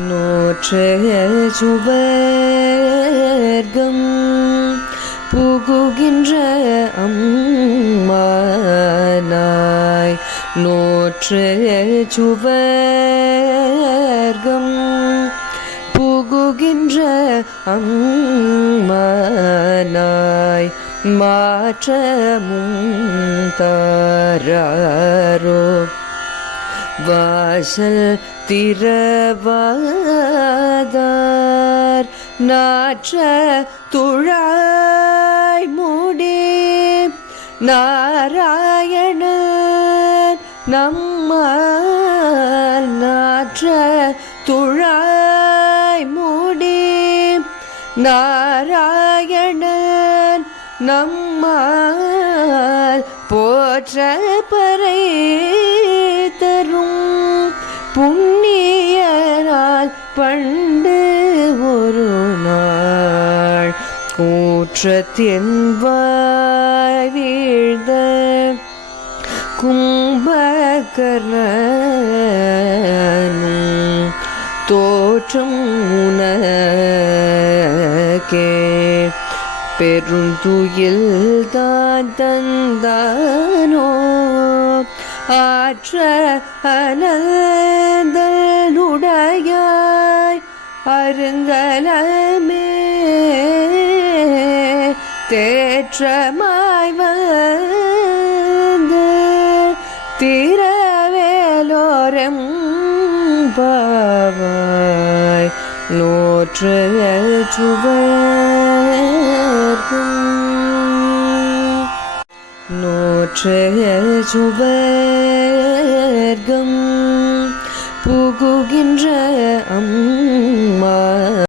நோற்றைய சுவர்க்கம் புகுகின்ற அம்மானாய் நோற்றைய சுவர்க்கம் புகுகின்ற அம்மானாய் மாற்றமும் தாராரோ வாசல் திறவாதார் நாற்ற துழாய் மூடி நாராயணர் நம்மால் நாற்ற துழாய் மூடி நாராயணன் நம்மால் போற்ற பறை தரும் புண்ணியரால் பண்டு ஒரு நாள் கூற்றத்தின் வாய் வீழ்ந்த கும்பகர்ணனும் தோற்றம் உனக்கே பெருந்துயில் தான் தந்தானோ ஆற்ற அனந்தலுடையாய் அருங்கலமே தேற்றமாய் வந்து திரவேலோரம் பாவாய் நோற்றைய சுவர்க்கம் நோற்றைய சுவர்க்கம் புகுகின்ற